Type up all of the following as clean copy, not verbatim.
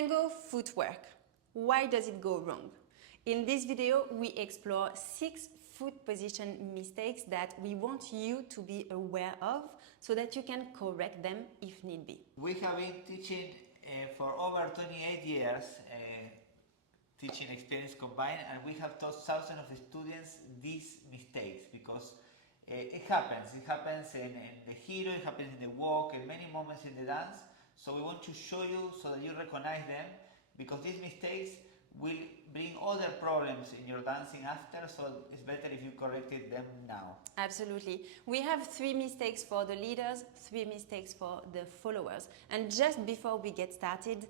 Tango footwork. Why does it go wrong? In this video, we explore 6 foot position mistakes that we want you to be aware of so that you can correct them if need be. We have been teaching for over 28 years, teaching experience combined, and we have taught thousands of students these mistakes because it happens. It happens in the hero, it happens in the walk, in many moments in the dance. So we want to show you so that you recognize them, because these mistakes will bring other problems in your dancing after, so it's better if you corrected them now. Absolutely. We have 3 mistakes for the leaders, 3 mistakes for the followers. And just before we get started,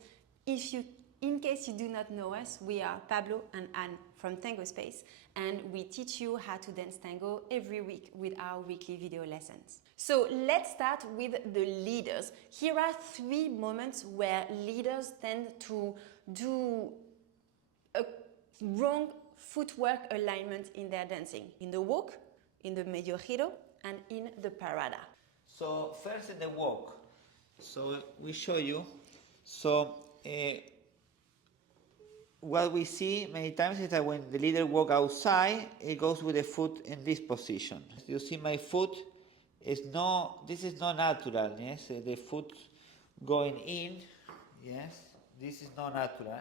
in case you do not know us, we are Pablo and Anne from Tango Space, and we teach you how to dance tango every week with our weekly video lessons. So let's start with the leaders. Here are 3 moments where leaders tend to do a wrong footwork alignment in their dancing. In the walk, in the medio giro, and in the parada. So first in the walk, so we show you. So what we see many times is that when the leader walks outside, it goes with the foot in this position. You see my foot is this is not natural, yes? The foot going in, yes? This is not natural.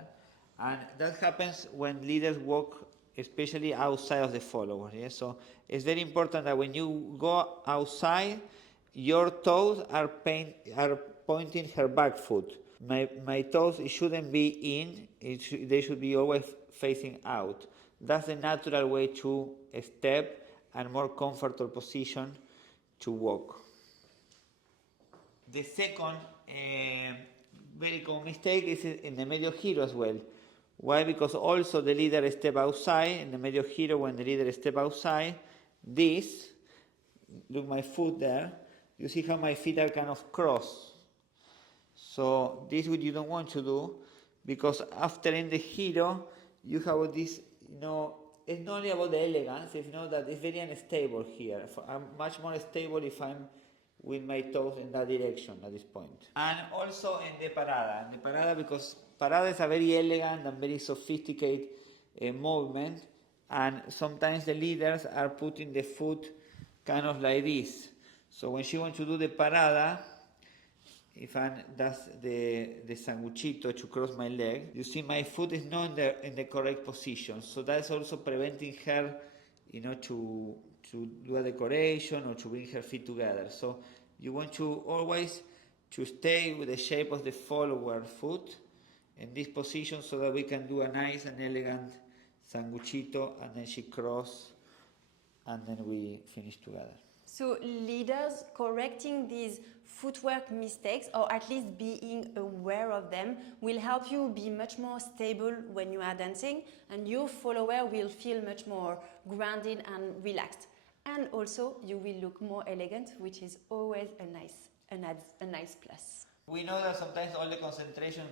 And that happens when leaders walk, especially outside of the follower, yes? So it's very important that when you go outside, your toes are pointing her back foot. My toes, it shouldn't be in, they should be always facing out. That's the natural way to step and more comfortable position to walk. The second very common mistake is in the medio giro as well. Why? Because also the leader step outside, in the medio giro when the leader step outside, look my foot there, you see how my feet are kind of crossed. So this is what you don't want to do, because after in the hero, you have this, it's not only about the elegance, it's that it's very unstable here. I'm much more stable if I'm with my toes in that direction at this point. And also in the parada, because parada is a very elegant and very sophisticated movement, and sometimes the leaders are putting the foot kind of like this. So when she wants to do the parada, if Anne does the sanguchito to cross my leg, you see my foot is not in the correct position. So that's also preventing her, to do a decoration or to bring her feet together. So you want to always to stay with the shape of the follower foot in this position so that we can do a nice and elegant sanguchito, and then she cross, and then we finish together. So leaders correcting these footwork mistakes, or at least being aware of them, will help you be much more stable when you are dancing, and your follower will feel much more grounded and relaxed. And also you will look more elegant, which is always a nice plus. We know that sometimes all the concentration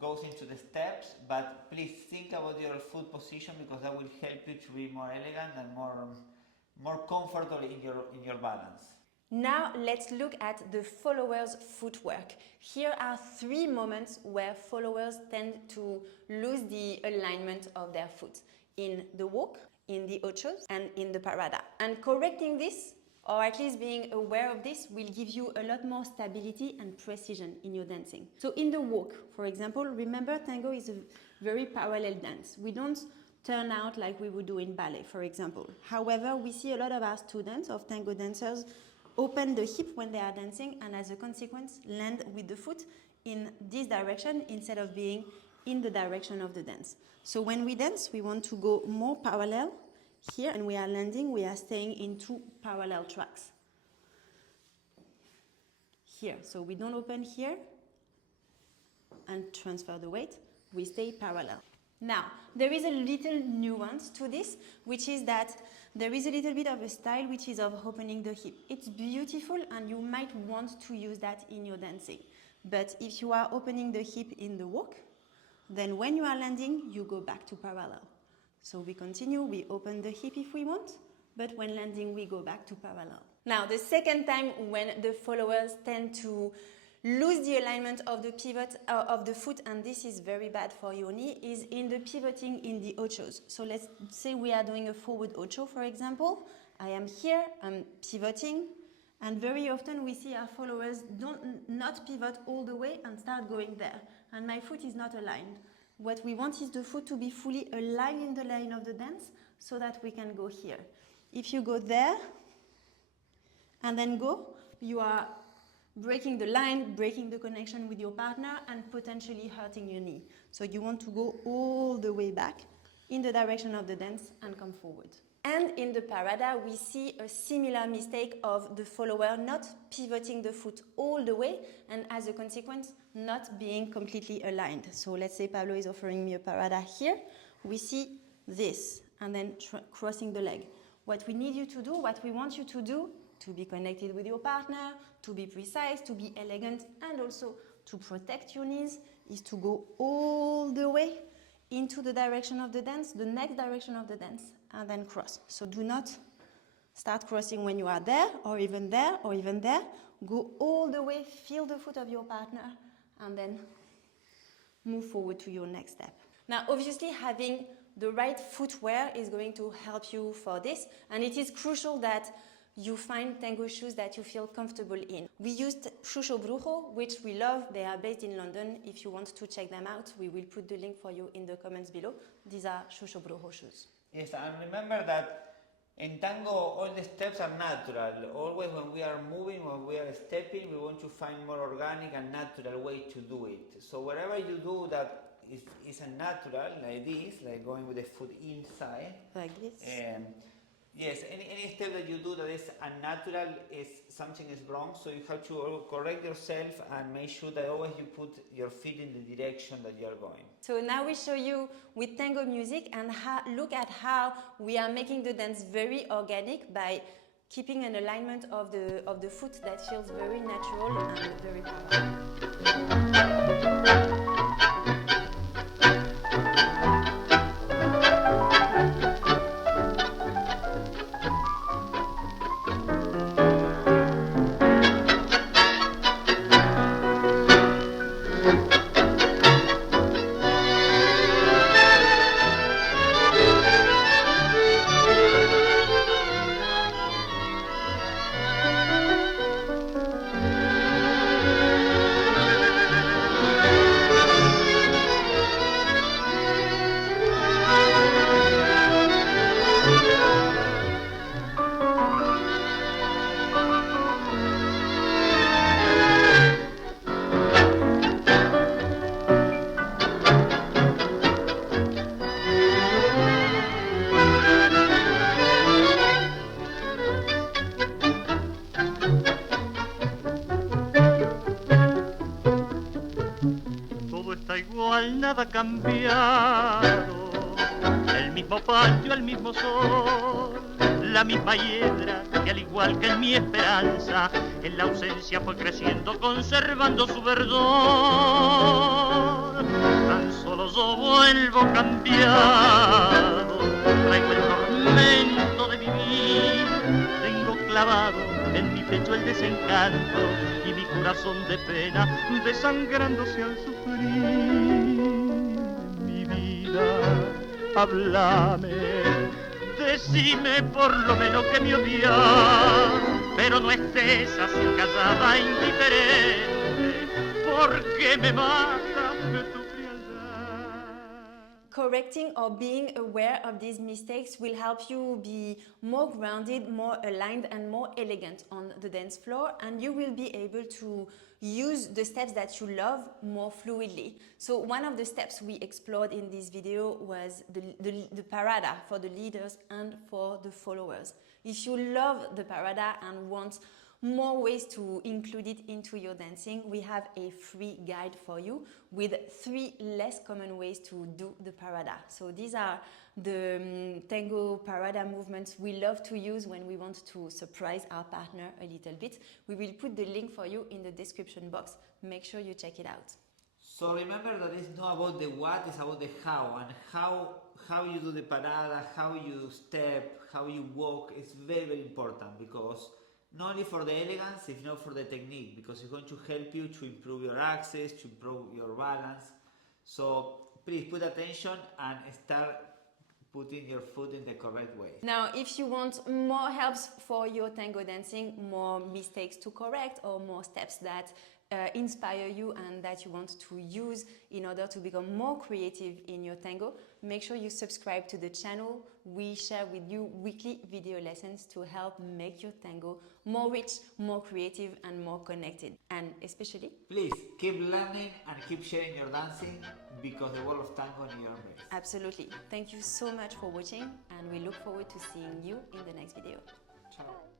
goes into the steps, but please think about your foot position, because that will help you to be more elegant and more comfortable in your balance. Now let's look at the followers' footwork. Here are 3 moments where followers tend to lose the alignment of their foot. In the walk, in the ochos, and in the parada. And correcting this, or at least being aware of this, will give you a lot more stability and precision in your dancing. So in the walk, for example, remember tango is a very parallel dance. We don't turn out like we would do in ballet, for example. However, we see a lot of our students, of tango dancers, open the hip when they are dancing, and as a consequence land with the foot in this direction instead of being in the direction of the dance. So when we dance, we want to go more parallel here, and we are landing, we are staying in 2 parallel tracks. Here, so we don't open here and transfer the weight, we stay parallel. Now, there is a little nuance to this, which is that there is a little bit of a style which is of opening the hip. It's beautiful, and you might want to use that in your dancing. But if you are opening the hip in the walk, then when you are landing, you go back to parallel. So we continue, we open the hip if we want, but when landing, we go back to parallel. Now, the second time when the followers tend to lose the alignment of the pivot of the foot, and this is very bad for your knee, is in the pivoting in the ochos. So let's say we are doing a forward ocho, for example. I am here, I'm pivoting, and very often we see our followers not pivot all the way and start going there, and my foot is not aligned. What we want is the foot to be fully aligned in the line of the dance so that we can go here. If you go there and then go, you are breaking the line, breaking the connection with your partner, and potentially hurting your knee. So you want to go all the way back in the direction of the dance and come forward. And in the parada, we see a similar mistake of the follower not pivoting the foot all the way, and as a consequence, not being completely aligned. So let's say Pablo is offering me a parada here. We see this, and then crossing the leg. What we need you to do, what we want you to do, to be connected with your partner, to be precise, to be elegant, and also to protect your knees, is to go all the way into the direction of the dance, the next direction of the dance, and then cross. So do not start crossing when you are there, or even there, or even there. Go all the way, feel the foot of your partner, and then move forward to your next step. Now, obviously, having the right footwear is going to help you for this, and it is crucial that you find tango shoes that you feel comfortable in. We used Xuxo Brujo, which we love. They are based in London. If you want to check them out, we will put the link for you in the comments below. These are Xuxo Brujo shoes. Yes, and remember that in tango all the steps are natural. Always when we are moving, when we are stepping, we want to find more organic and natural way to do it. So wherever you do that is a natural, like this, like going with the foot inside. Like this. Yes, any step that you do that is unnatural, is something is wrong, so you have to correct yourself and make sure that always you put your feet in the direction that you are going. So now we show you with tango music, and look at how we are making the dance very organic by keeping an alignment of the foot that feels very natural and very powerful. Nada cambiado, el mismo patio, el mismo sol, la misma hiedra que al igual que en mi esperanza, en la ausencia fue creciendo conservando su verdor. Tan solo yo vuelvo cambiado, traigo el tormento de vivir, tengo clavado en mi pecho el desencanto y mi corazón de pena desangrándose al sufrir. Mi vida, háblame, decime por lo menos que me odias, pero no estés así callada, indiferente, porque me mata tu frialdad. Correcting or being aware of these mistakes will help you be more grounded, more aligned, and more elegant on the dance floor, and you will be able to use the steps that you love more fluidly. So one of the steps we explored in this video was the parada for the leaders and for the followers. If you love the parada and want more ways to include it into your dancing, we have a free guide for you with 3 less common ways to do the parada. So these are the tango parada movements we love to use when we want to surprise our partner a little bit. We will put the link for you in the description box. Make sure you check it out. So remember that it's not about the what, it's about the how, and how you do the parada, how you step, how you walk is very, very important, because not only for the elegance, if not for the technique, because it's going to help you to improve your access, to improve your balance. So please put attention and start putting your foot in the correct way. Now, if you want more helps for your tango dancing, more mistakes to correct, or more steps that inspire you and that you want to use in order to become more creative in your tango, make sure you subscribe to the channel. We share with you weekly video lessons to help make your tango more rich, more creative, and more connected. And especially, please keep learning and keep sharing your dancing, because the world of tango needs your embrace. Absolutely. Thank you so much for watching, and we look forward to seeing you in the next video. Ciao.